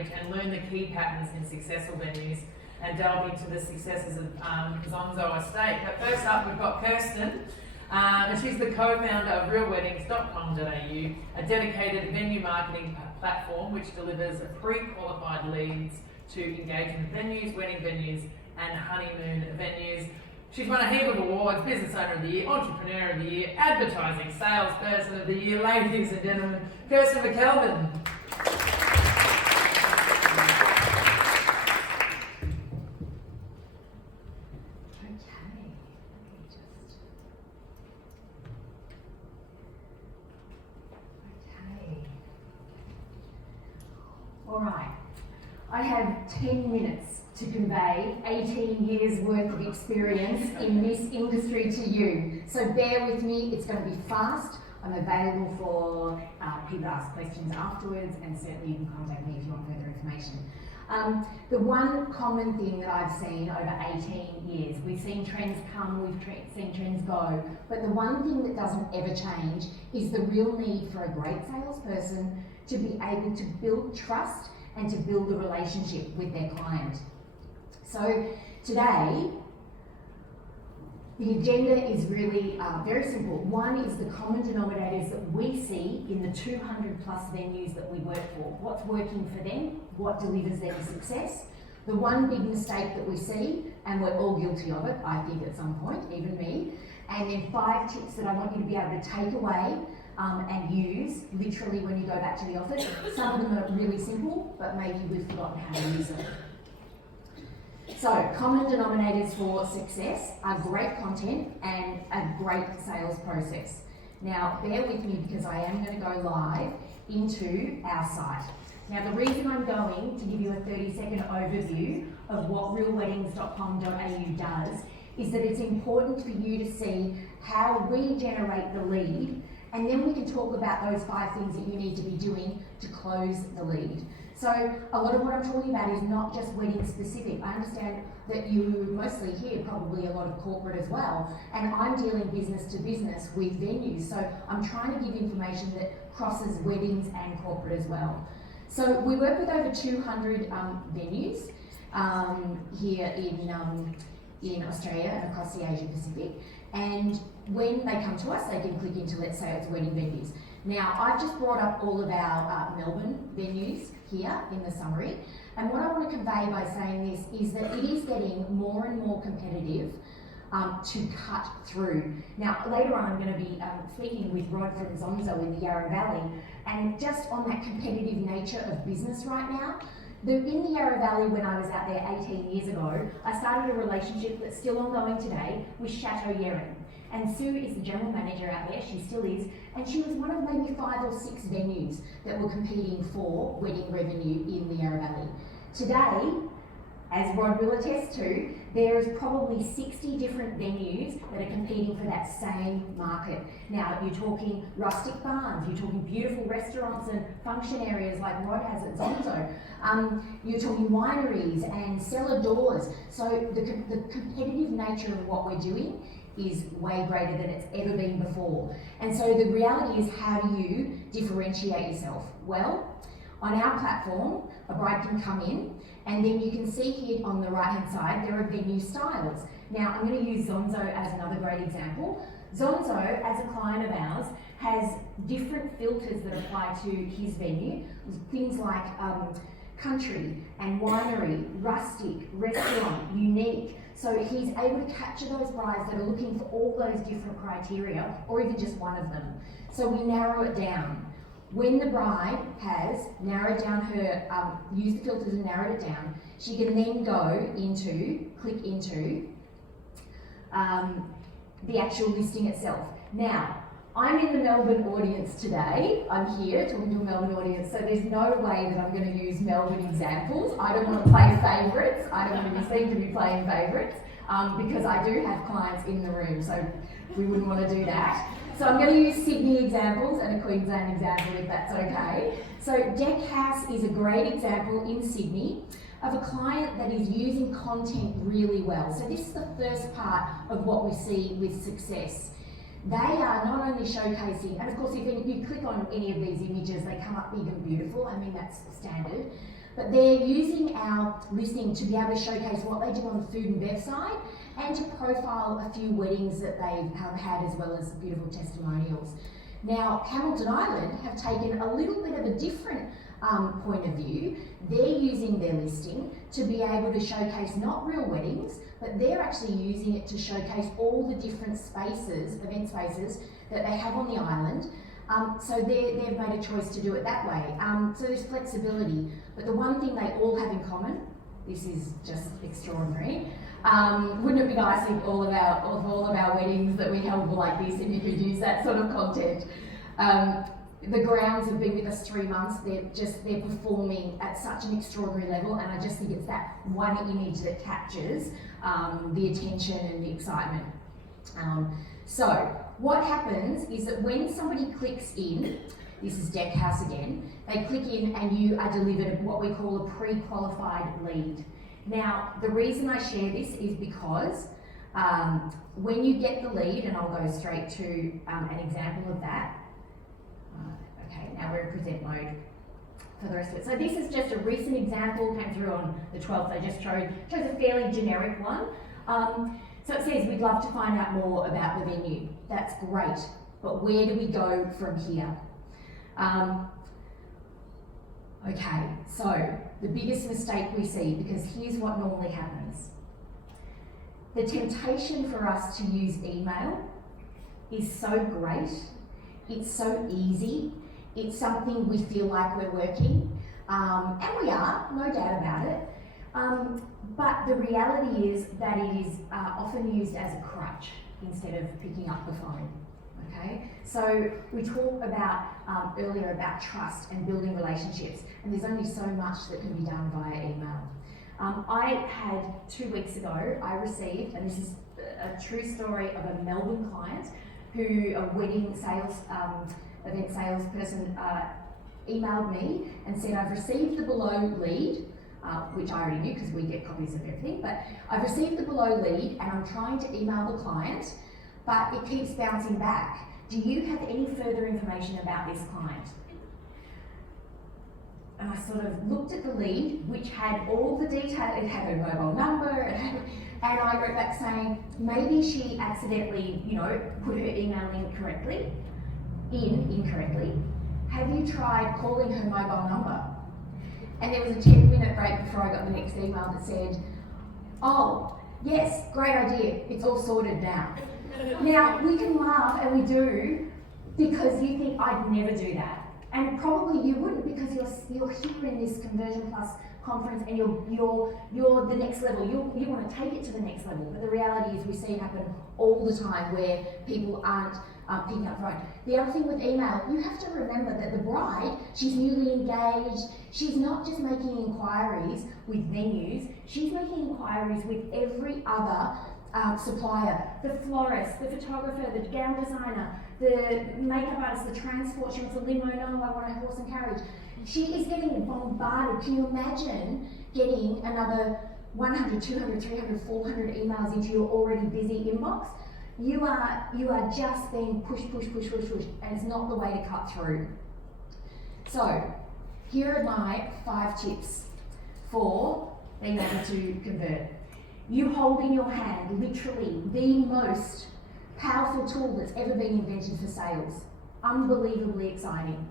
language and learn the key patterns in successful venues and delve into the successes of Zonzo Estate. But first up, we've got Kirsten, and she's the co-founder of RealWeddings.com.au, a dedicated venue marketing platform which delivers pre-qualified leads to engagement venues, wedding venues, and honeymoon venues. She's won a heap of awards: Business Owner of the Year, Entrepreneur of the Year, Advertising Salesperson of the Year. Ladies and gentlemen, Kirsten MacKelden. All right, I have 10 minutes to convey 18 years worth of experience in this industry to you. So bear with me, it's going to be fast. I'm available for people to ask questions afterwards, and certainly you can contact me if you want further information. The one common thing that I've seen over 18 years, we've seen trends come, we've seen trends go, but the one thing that doesn't ever change is the real need for a great salesperson to be able to build trust and to build a relationship with their client. So today, the agenda is really very simple. One is the common denominators that we see in the 200 plus venues that we work for. What's working for them, what delivers them success. The one big mistake that we see, and we're all guilty of it, I think at some point, even me, and then 5 tips that I want you to be able to take away and use literally when you go back to the office. Some of them are really simple, but maybe we've forgotten how to use them. So, common denominators for success are great content and a great sales process. Now, bear with me because I am going to go live into our site. Now, the reason I'm going to give you a 30-second overview of what RealWeddings.com.au does is that it's important for you to see how we generate the lead, and then we can talk about those 5 things that you need to be doing to close the lead. So a lot of what I'm talking about is not just wedding specific. I understand that you mostly hear probably a lot of corporate as well, and I'm dealing business to business with venues. So I'm trying to give information that crosses weddings and corporate as well. So we work with over 200 venues here in Australia and across the Asia Pacific. And when they come to us, they can click into, let's say it's wedding venues. Now, I've just brought up all of our Melbourne venues here in the summary. And what I want to convey by saying this is that it is getting more and more competitive to cut through. Now, later on, I'm going to be speaking with Rod from Zonzo in the Yarra Valley. And just on that competitive nature of business right now, in the Yarra Valley, when I was out there 18 years ago, I started a relationship that's still ongoing today with Chateau Yeren. And Sue is the general manager out there, she still is, and she was one of maybe 5 or 6 venues that were competing for wedding revenue in the Yarra Valley. Today, as Rod will attest to, there is probably 60 different venues that are competing for that same market. Now, you're talking rustic barns, you're talking beautiful restaurants and function areas like Rod has at Zonzo. You're talking wineries and cellar doors. So the competitive nature of what we're doing is way greater than it's ever been before. And so the reality is, how do you differentiate yourself? Well, on our platform, a bride can come in, and then you can see here on the right-hand side, there are venue styles. Now, I'm going to use Zonzo as another great example. Zonzo, as a client of ours, has different filters that apply to his venue. Things like country and winery, rustic, restaurant, unique. So he's able to capture those brides that are looking for all those different criteria, or even just one of them. So we narrow it down. When the bride has narrowed down her, used the filters and narrowed it down, she can then click into the actual listing itself. Now, I'm in the Melbourne audience today. I'm here talking to a Melbourne audience, so there's no way that I'm going to use Melbourne examples. I don't want to play favourites. I don't want to be seen to be playing favourites because I do have clients in the room, so we wouldn't want to do that. So I'm going to use Sydney examples and a Queensland example if that's okay. So Deck House is a great example in Sydney of a client that is using content really well. So this is the first part of what we see with success. They are not only showcasing, and of course if you click on any of these images, they come up big and beautiful. I mean, that's standard. but they're using our listing to be able to showcase what they do on the food and bev side and to profile a few weddings that they have had as well as beautiful testimonials. Now, Hamilton Island have taken a little bit of a different point of view. They're using their listing to be able to showcase not real weddings, but they're actually using it to showcase all the different spaces, event spaces, that they have on the island. So they've made a choice to do it that way. So there's flexibility, but the one thing they all have in common, this is just extraordinary. Wouldn't it be nice if all of our weddings that we held were like this and you could use that sort of content? The grounds have been with us 3 months. They're performing at such an extraordinary level, and I just think it's that one image that captures the attention and the excitement. So what happens is that when somebody clicks in, this is Deckhouse again, they click in and you are delivered what we call a pre-qualified lead. Now, the reason I share this is because when you get the lead, and I'll go straight to an example of that. Okay, now we're in present mode for the rest of it. So this is just a recent example, came through on the 12th. I just chose a fairly generic one. So it says, we'd love to find out more about the venue. That's great, but where do we go from here? Okay, so the biggest mistake we see, because here's what normally happens. The temptation for us to use email is so great, it's so easy, it's something we feel like we're working, and we are, no doubt about it. But the reality is that it is often used as a crutch instead of picking up the phone. Okay, so we talked about earlier about trust and building relationships, and there's only so much that can be done via email. I had 2 weeks ago, I received, and this is a true story of a Melbourne client who, a wedding sales, event salesperson, emailed me and said, I've received the below lead, which I already knew because we get copies of everything, but I've received the below lead and I'm trying to email the client, but it keeps bouncing back. Do you have any further information about this client? And I sort of looked at the lead, which had all the detail. It had her mobile number, and I wrote back saying, maybe she accidentally, put her email incorrectly. Have you tried calling her mobile number? And there was a 10-minute break before I got the next email that said, oh, yes, great idea, it's all sorted now. Now, we can laugh, and we do, because you think, I'd never do that. And probably you wouldn't, because you're here in this Conversion Plus conference and you're the next level. You want to take it to the next level. But the reality is we see it happen all the time where people aren't picking up the phone. The other thing with email, you have to remember that the bride, she's newly engaged. She's not just making inquiries with venues, she's making inquiries with every other supplier, the florist, the photographer, the gown designer, the makeup artist, the transport. She wants a limo, no, I want a horse and carriage. She is getting bombarded. Can you imagine getting another 100, 200, 300, 400 emails into your already busy inbox? You are just being push, and it's not the way to cut through. So, here are my 5 tips for being able to convert. You hold in your hand literally the most powerful tool that's ever been invented for sales. Unbelievably exciting.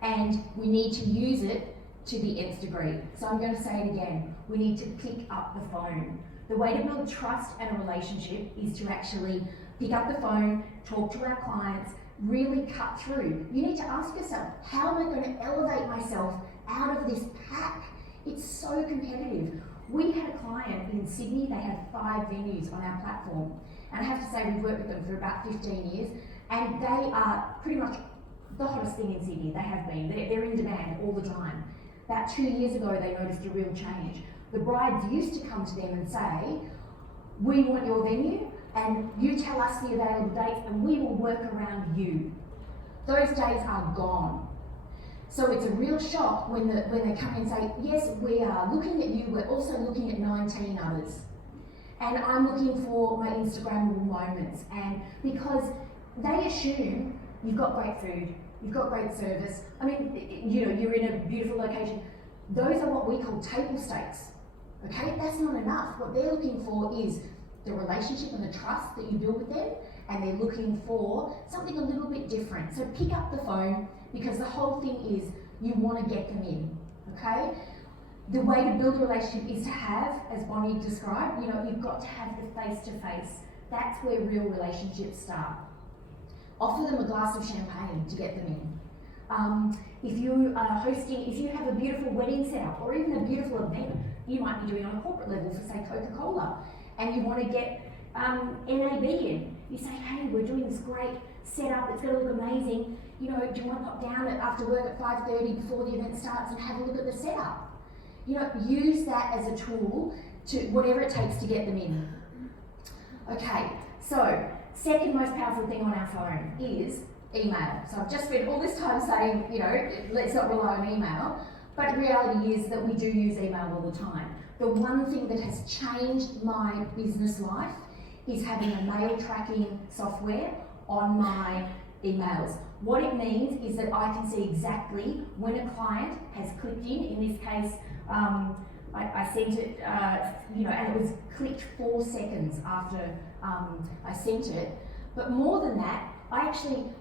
And we need to use it to the nth degree. So I'm going to say it again. We need to pick up the phone. The way to build trust and a relationship is to actually pick up the phone, talk to our clients, really cut through. You need to ask yourself, how am I going to elevate myself out of this pack? It's so competitive. We had a client in Sydney, they had 5 venues on our platform. And I have to say, we've worked with them for about 15 years, and they are pretty much the hottest thing in Sydney. They have been. They're in demand all the time. About 2 years ago, they noticed a real change. The brides used to come to them and say, we want your venue, and you tell us the available dates, and we will work around you. Those days are gone. So it's a real shock when they come and say, yes, we are looking at you, we're also looking at 19 others. And I'm looking for my Instagrammable moments. And because they assume you've got great food, you've got great service. I mean, you're in a beautiful location. Those are what we call table stakes. Okay, that's not enough. What they're looking for is the relationship and the trust that you build with them, and they're looking for something a little bit different. So pick up the phone, because the whole thing is you want to get them in, okay? The way to build a relationship is to have, as Bonnie described, you've got to have the face-to-face. That's where real relationships start. Offer them a glass of champagne to get them in. If you are hosting, if you have a beautiful wedding set up, or even a beautiful event you might be doing on a corporate level for, say, Coca-Cola, and you want to get NAB in, you say, hey, we're doing this great setup, it's going to look amazing, do you want to pop down after work at 5:30 before the event starts and have a look at the setup? Use that as a tool to whatever it takes to get them in. Okay, so second most powerful thing on our phone is email. So I've just spent all this time saying, let's not rely on email, but the reality is that we do use email all the time. The one thing that has changed my business life is having a mail tracking software on my emails. What it means is that I can see exactly when a client has clicked in this case, I sent it, and it was clicked 4 seconds after I sent it. But more than that,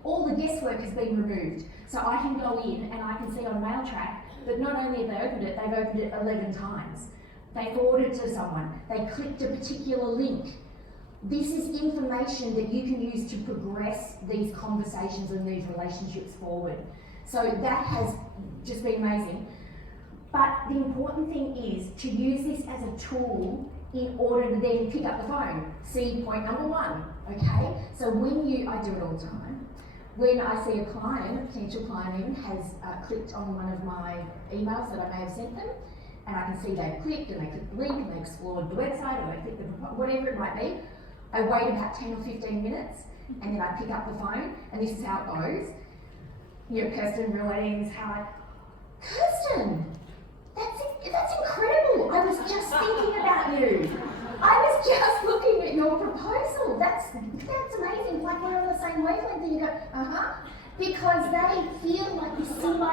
all the guesswork has been removed. So I can go in and I can see on MailTrack that not only have they opened it, they've opened it 11 times. They forwarded it to someone, they clicked a particular link. This is information that you can use to progress these conversations and these relationships forward. So that has just been amazing. But the important thing is to use this as a tool in order to then pick up the phone. See point number 1, okay? So I do it all the time. When I see a client, a potential client even, has clicked on one of my emails that I may have sent them, and I can see they've clicked and they clicked the link and they explored the website or they clicked whatever it might be, I wait about 10 or 15 minutes and then I pick up the phone, and this is how it goes. Kirsten, RealWeddings, Kirsten, that's incredible. I was just thinking about you. I was just looking at your proposal. That's amazing. Like we're on the same wavelength, and you go, because they feel like you see my